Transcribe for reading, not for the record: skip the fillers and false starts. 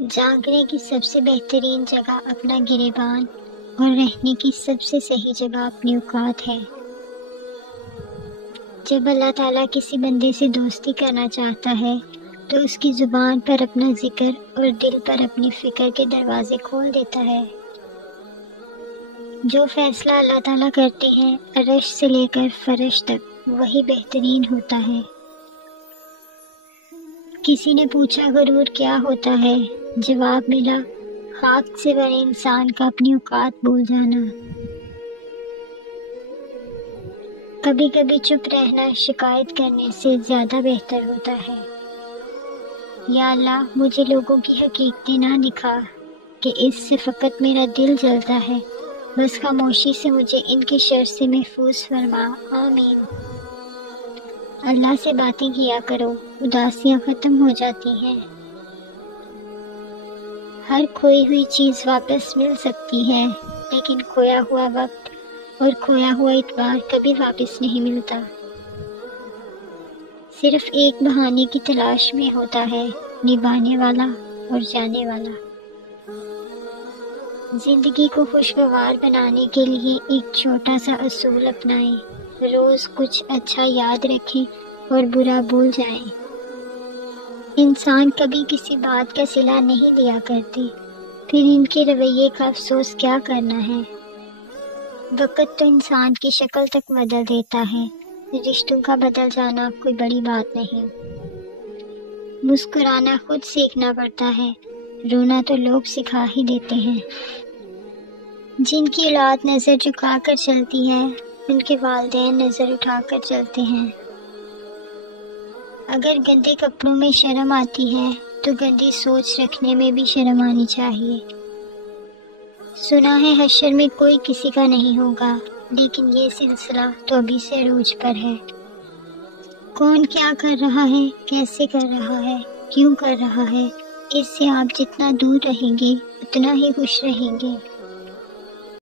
جاگنے کی سب سے بہترین جگہ اپنا گریبان اور رہنے کی سب سے صحیح جگہ اپنی اوقات ہے۔ جب اللہ تعالیٰ کسی بندے سے دوستی کرنا چاہتا ہے تو اس کی زبان پر اپنا ذکر اور دل پر اپنی فکر کے دروازے کھول دیتا ہے۔ جو فیصلہ اللہ تعالیٰ کرتے ہیں عرش سے لے کر فرش تک وہی بہترین ہوتا ہے۔ کسی نے پوچھا غرور کیا ہوتا ہے؟ جواب ملا، خاک سے بنے انسان کا اپنی اوقات بھول جانا۔ کبھی کبھی چپ رہنا شکایت کرنے سے زیادہ بہتر ہوتا ہے۔ یا اللہ مجھے لوگوں کی حقیقتیں نہ دکھا کہ اس سے فقط میرا دل جلتا ہے، بس خاموشی سے مجھے ان کے شر سے محفوظ فرما، آمین۔ اللہ سے باتیں کیا کرو، اداسیاں ختم ہو جاتی ہیں۔ ہر کھوئی ہوئی چیز واپس مل سکتی ہے، لیکن کھویا ہوا وقت اور کھویا ہوا اعتبار کبھی واپس نہیں ملتا۔ صرف ایک بہانے کی تلاش میں ہوتا ہے نبھانے والا اور جانے والا۔ زندگی کو خوشگوار بنانے کے لیے ایک چھوٹا سا اصول اپنائیں، روز کچھ اچھا یاد رکھیں اور برا بھول جائیں۔ انسان کبھی کسی بات کا صلہ نہیں لیا کرتے، پھر ان کے رویے کا افسوس کیا کرنا ہے۔ وقت تو انسان کی شکل تک بدل دیتا ہے، رشتوں کا بدل جانا کوئی بڑی بات نہیں۔ مسکرانا خود سیکھنا پڑتا ہے، رونا تو لوگ سکھا ہی دیتے ہیں۔ جن کی اولاد نظر جھکا کر چلتی ہے ان کے والدین نظر اٹھا کر چلتے ہیں۔ اگر گندے کپڑوں میں شرم آتی ہے تو گندی سوچ رکھنے میں بھی شرم آنی چاہیے۔ سنا ہے حشر میں کوئی کسی کا نہیں ہوگا، لیکن یہ سلسلہ تو ابھی سے عروج پر ہے۔ کون کیا کر رہا ہے، کیسے کر رہا ہے، کیوں کر رہا ہے، اس سے آپ جتنا دور رہیں گے اتنا ہی خوش رہیں گے۔